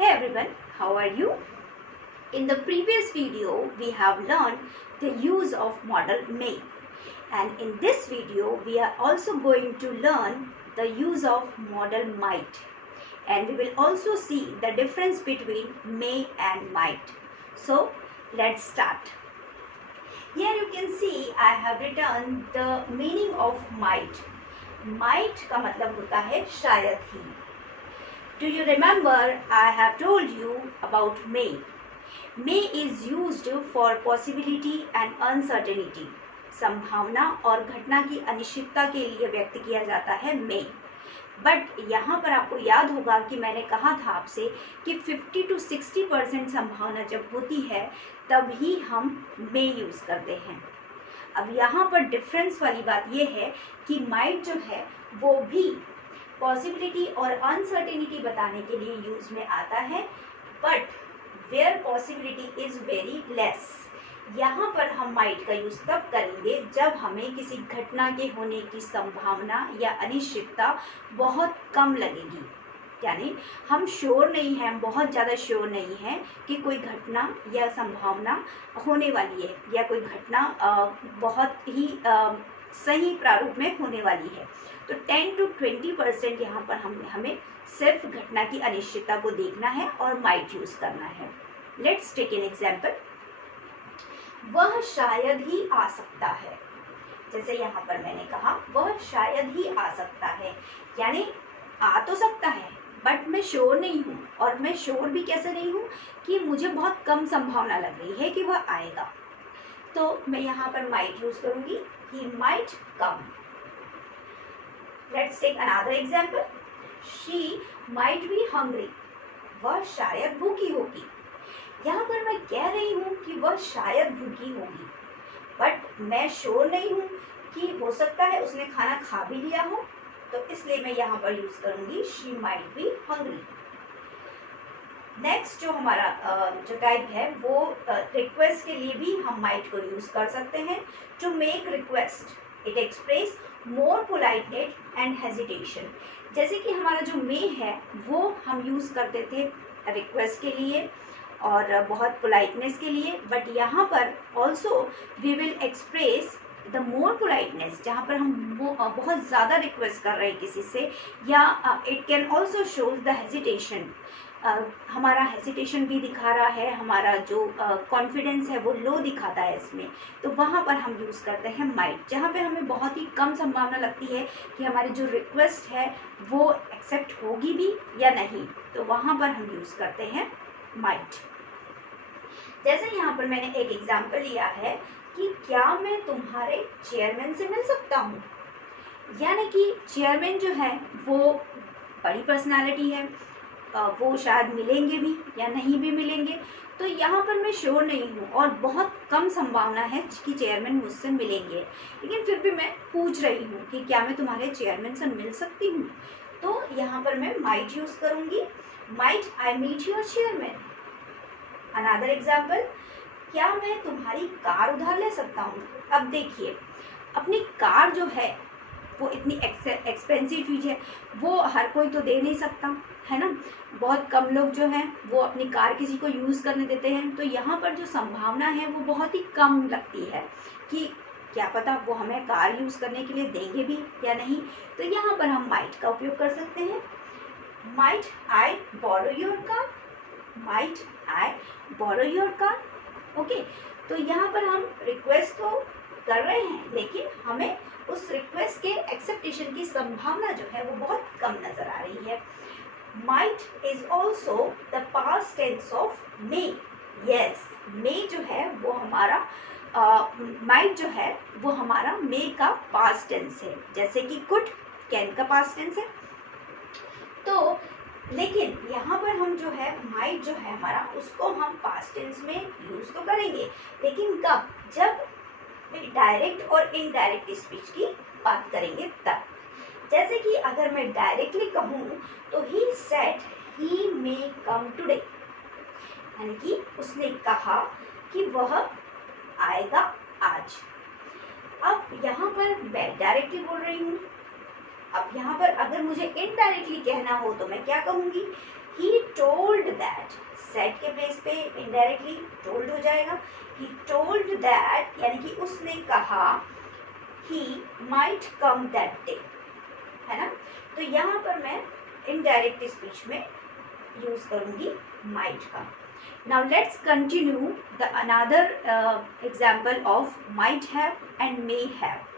Hey everyone, how are you? In the previous video, we have learned the use of modal may. And in this video, we are also going to learn the use of modal might. And we will also see the difference between may and might. So, let's start. Here you can see I have written the meaning of might. Might का मतलब होता है शायद ही. Do you remember I have told you about may? May is used for possibility and uncertainty. संभावना और घटना की अनिश्चितता के लिए व्यक्त किया जाता है may. बट यहाँ पर आपको याद होगा कि मैंने कहा था आपसे कि 50 to 60% संभावना जब होती है तब ही हम may यूज़ करते हैं. अब यहाँ पर डिफरेंस वाली बात यह है कि might जो है वो भी पॉसिबिलिटी और अनसर्टेनिटी बताने के लिए यूज में आता है, but where possibility is very less. यहाँ पर हम माइट का यूज तब करेंगे जब हमें किसी घटना के होने की संभावना या अनिश्चितता बहुत कम लगेगी. यानी हम श्योर नहीं हैं, हम बहुत ज़्यादा श्योर नहीं हैं कि कोई घटना या संभावना होने वाली है या कोई घटना बहुत ही सही प्रारूप में होने वाली है. तो 10 to 20% यहाँ पर हमें सिर्फ घटना की अनिश्चितता को देखना है और माइट यूज करना है. Let's take an example. वह शायद ही आ सकता है. जैसे यहाँ पर मैंने कहा वह शायद ही आ सकता है, यानी आ तो सकता है बट मैं श्योर नहीं हूँ. और मैं श्योर भी कैसे नहीं हूँ कि मुझे बहुत कम संभावना लग रही है कि वह आएगा. तो मैं यहाँ पर माइट यूज करूँगी. He might come. Let's take another example. She might be hungry. वह शायद भूखी होगी. यहाँ पर मैं कह रही हूँ कि वह शायद भूखी होगी, बट मैं श्योर नहीं हूँ कि हो सकता है उसने खाना खा भी लिया हो, तो इसलिए मैं यहाँ पर यूज करूँगी she might be hungry. Next जो हमारा जो टाइप है वो रिक्वेस्ट के लिए भी हम माइट को यूज कर सकते हैं. To make request it express more politeness and hesitation. जैसे कि हमारा जो मे है वो हम यूज़ करते थे रिक्वेस्ट के लिए और बहुत पोलाइटनेस के लिए, बट यहाँ पर also we will express the more politeness जहाँ पर हम बहुत ज़्यादा रिक्वेस्ट कर रहे हैं किसी से, या it can also shows the hesitation. हमारा हेजिटेशन भी दिखा रहा है, हमारा जो कॉन्फिडेंस है वो लो दिखाता है इसमें. तो वहाँ पर हम यूज़ करते हैं माइट. जहाँ पे हमें बहुत ही कम संभावना लगती है कि हमारी जो रिक्वेस्ट है वो एक्सेप्ट होगी भी या नहीं, तो वहाँ पर हम यूज़ करते हैं माइट. जैसे यहाँ पर मैंने एक एग्जाम्पल लिया है कि क्या मैं तुम्हारे चेयरमैन से मिल सकता हूँ. यानी कि चेयरमैन जो है वो बड़ी पर्सनालिटी है, वो शायद मिलेंगे भी या नहीं भी मिलेंगे. तो यहाँ पर मैं श्योर नहीं हूँ और बहुत कम संभावना है कि चेयरमैन मुझसे मिलेंगे, लेकिन फिर भी मैं पूछ रही हूँ कि क्या मैं तुम्हारे चेयरमैन से मिल सकती हूँ. तो यहाँ पर मैं माइट यूज करूँगी. Might I meet your chairman. Another example, क्या मैं तुम्हारी कार उधार ले सकता हूँ. अब देखिए, अपनी कार जो है वो इतनी एक्सपेंसिव चीज़ है, वो हर कोई तो दे नहीं सकता है ना. बहुत कम लोग जो हैं वो अपनी कार किसी को यूज़ करने देते हैं. तो यहाँ पर जो संभावना है वो बहुत ही कम लगती है कि क्या पता वो हमें कार यूज़ करने के लिए देंगे भी या नहीं. तो यहाँ पर हम माइट का उपयोग कर सकते हैं. Might I borrow your car. Might I borrow your car. Okay, तो यहाँ पर हम रिक्वेस्ट तो कर रहे हैं लेकिन हमें उस रिक्वेस्ट के एक्सेप्टेशन की संभावना जो है वो बहुत कम नजर आ रही है. Might is also the past tense of may. Yes, may जो है वो हमारा माइट जो है वो हमारा मे का पास्ट टेंस है. जैसे कि कुड कैन का पास्ट टेंस है. तो लेकिन यहाँ पर हम जो है माइट जो है हमारा उसको हम पास्ट टेंस में यूज तो करेंगे, लेकिन कब, जब डायरेक्ट और इनडायरेक्ट स्पीच की बात करेंगे तब. जैसे कि अगर मैं डायरेक्टली कहूँ तो he said he may come today, यानी कि उसने कहा कि वह आएगा आज. अब यहाँ पर मैं डायरेक्टली बोल रही हूँ. अब यहाँ पर अगर मुझे इनडायरेक्टली कहना हो तो मैं क्या कहूँगी ही टोल्ड दैट, सेड के प्लेस पे इनडायरेक्टली टोल्ड हो जाएगा। ही टोल्ड दैट यानी कि उसने कहा, he might come that day, है ना। तो यहाँ पर मैं इनडायरेक्ट स्पीच में यूज करूंगी माइट का। Now let's continue the another example of might have and may have.